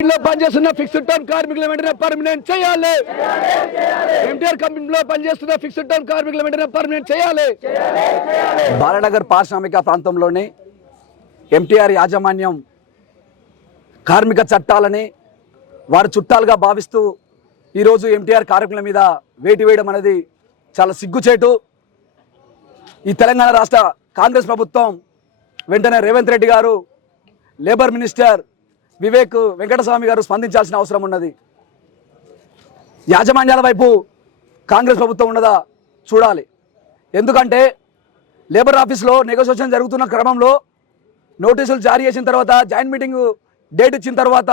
పనిచేస్తున్న fixed term కార్మికుల వెంటనే పర్మనెంట్ చేయాలి. ఎంటీఆర్ కంపెనీలో పనిచేస్తున్న ఫిక్స్డ్ టర్మ్ కార్మికుల వెంటనే పర్మనెంట్ చేయాలి. బాలనగర్ పారిశ్రామిక ప్రాంతంలోని ఎంటీఆర్ యాజమాన్యం కార్మిక చట్టాలని వారి చుట్టాలుగా భావిస్తూ ఈరోజు ఎంటీఆర్ కార్మికుల మీద వేటు వేయడం అనేది చాలా సిగ్గుచేటు. ఈ తెలంగాణ రాష్ట్ర కాంగ్రెస్ ప్రభుత్వం వెంటనే రేవంత్ రెడ్డి గారు, లేబర్ మినిస్టర్ వివేక్ వెంకటస్వామి గారు స్పందించాల్సిన అవసరం ఉన్నది. యాజమాన్యాల వైపు కాంగ్రెస్ ప్రభుత్వం ఉన్నదా చూడాలి. ఎందుకంటే లేబర్ ఆఫీస్లో నెగోషియేషన్ జరుగుతున్న క్రమంలో నోటీసులు జారీ చేసిన తర్వాత, జాయింట్ మీటింగ్ డేట్ ఇచ్చిన తర్వాత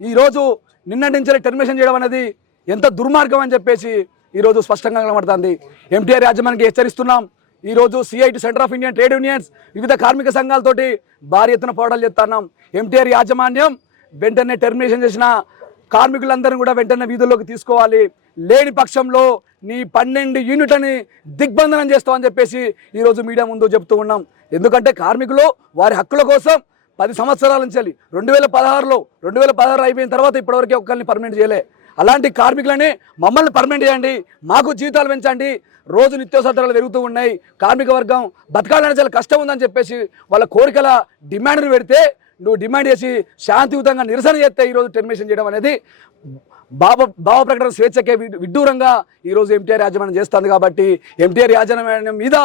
ఈరోజు నిన్నటి నుంచి టెర్మినేషన్ చేయడం అనేది ఎంత దుర్మార్గం అని చెప్పేసి ఈరోజు స్పష్టంగా కనబడుతుంది. ఎంటీఆర్ యాజమాన్యానికి హెచ్చరిస్తున్నాం. ఈరోజు CIT centre of Indian trade unions వివిధ కార్మిక సంఘాలతోటి భారీ ఎత్తున పోరాటాలు చేస్తున్నాం. ఎంటీఆర్ యాజమాన్యం వెంటనే టెర్మినేషన్ చేసిన కార్మికులందరినీ కూడా వెంటనే వీధుల్లోకి తీసుకోవాలి. లేని పక్షంలో నీ 12 యూనిట్లని దిగ్బంధనం చేస్తామని చెప్పేసి ఈరోజు మీడియా ముందు చెప్తూ ఉన్నాం. ఎందుకంటే కార్మికులు వారి హక్కుల కోసం 10 సంవత్సరాల నుంచి 2016 అయిపోయిన తర్వాత ఇప్పటివరకు ఒక్కరిని పర్మనెంట్ చేయలే. అలాంటి కార్మికులని మమ్మల్ని పర్మనెంట్ చేయండి, మాకు జీతాలు పెంచండి, రోజు నిత్యావసరాలు పెరుగుతూ ఉన్నాయి, కార్మిక వర్గం బతకాలని చాలా కష్టం ఉందని చెప్పేసి వాళ్ళ కోరికల డిమాండ్ను పెడితే నువ్వు డిమాండ్ చేసి శాంతియుతంగా నిరసన చేస్తే ఈరోజు టెర్మినేషన్ చేయడం అనేది భావ ప్రకటన స్వేచ్ఛకే విడ్డూరంగా ఈరోజు ఎంటీఆర్ యాజమాన్యం చేస్తుంది. కాబట్టి ఎంటీఆర్ యాజమాన్యం మీద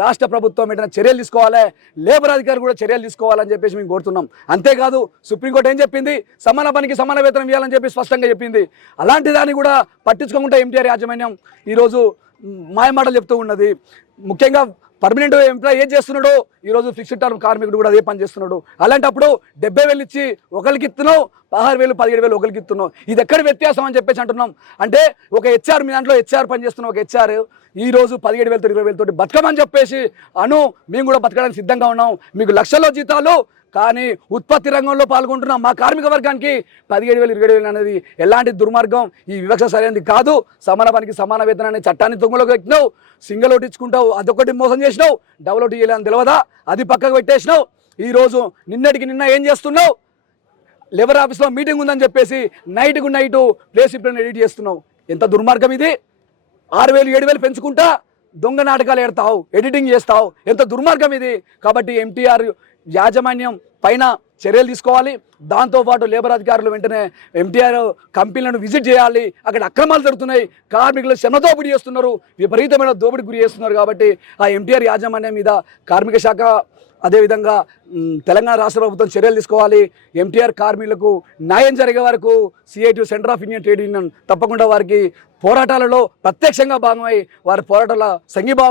రాష్ట్ర ప్రభుత్వం వెంటనే చర్యలు తీసుకోవాలి, లేబర్ అధికారులు కూడా చర్యలు తీసుకోవాలని చెప్పేసి మేము కోరుతున్నాం. అంతేకాదు సుప్రీంకోర్టు ఏం చెప్పింది, సమాన పనికి సమాన వేతనం ఇవ్వాలని చెప్పి స్పష్టంగా చెప్పింది. అలాంటి దాన్ని కూడా పట్టించుకోకుండా ఎంటీఆర్ యాజమాన్యం ఈరోజు మాయమాటలు చెప్తూ ఉన్నది. ముఖ్యంగా పర్మనెంట్ ఎంప్లాయీ ఏం చేస్తున్నాడు, ఈరోజు ఫిక్స్డ్ టర్మ్ కార్మికుడు కూడా అదే పని చేస్తున్నాడు. అలాంటప్పుడు 70,000 ఇచ్చి ఒకరికి ఇస్తున్నావు, 16,000 17,000 ఒకరికి ఇస్తున్నావు. ఇది ఎక్కడ వ్యత్యాసం అని చెప్పేసి అంటున్నాం. అంటే ఒక హెచ్ఆర్, మీ దాంట్లో హెచ్ఆర్ పని చేస్తున్న ఒక హెచ్ఆర్ ఈరోజు 17,000 20,000 బతకమని చెప్పేసి మేము కూడా బతకడానికి సిద్ధంగా ఉన్నాం. మీకు లక్షల్లో జీతాలు, కానీ ఉత్పత్తి రంగంలో పాల్గొంటున్న మా కార్మిక వర్గానికి 17,000 20,000 అనేది ఎలాంటి దుర్మార్గం, ఈ వివక్ష సరైనది కాదు. సమాన పనికి సమాన వేతనం అనే చట్టాన్ని తొంగలోకి పెట్టినావు, సింగిల్ ఒకటి ఇచ్చుకుంటావు, అదొకటి మోసం చేసినావు, డబుల్ ఒకటి చేయలేదని తెలియదా, అది పక్కకు పెట్టేసినావు. ఈరోజు నిన్న ఏం చేస్తున్నావు, లేబర్ ఆఫీస్లో మీటింగ్ ఉందని చెప్పేసి నైట్కు నైటు ప్లేస్ ఇప్పుడు ఎడిట్ చేస్తున్నావు. ఎంత దుర్మార్గం ఇది. 6,000 7,000 పెంచుకుంటా దొంగ నాటకాలు ఎడతావు, ఎడిటింగ్ చేస్తావు, ఎంత దుర్మార్గం ఇది. కాబట్టి ఎంటీఆర్ యాజమాన్యం పైన చర్యలు తీసుకోవాలి. దాంతోపాటు లేబర్ అధికారులు వెంటనే ఎంటీఆర్ కంపెనీలను విజిట్ చేయాలి. అక్కడ అక్రమాలు జరుగుతున్నాయి, కార్మికులు శ్రమ దోపిడీ చేస్తున్నారు, విపరీతమైన దోపిడీకి గురి చేస్తున్నారు. కాబట్టి ఆ ఎంటీఆర్ యాజమాన్యం మీద కార్మిక శాఖ, అదేవిధంగా తెలంగాణ రాష్ట్ర ప్రభుత్వం చర్యలు తీసుకోవాలి. ఎంటీఆర్ కార్మికులకు న్యాయం జరిగే వరకు CIT centre of Indian trade union తప్పకుండా వారికి పోరాటాలలో ప్రత్యక్షంగా భాగమై వారి పోరాటాల సంఘీభావం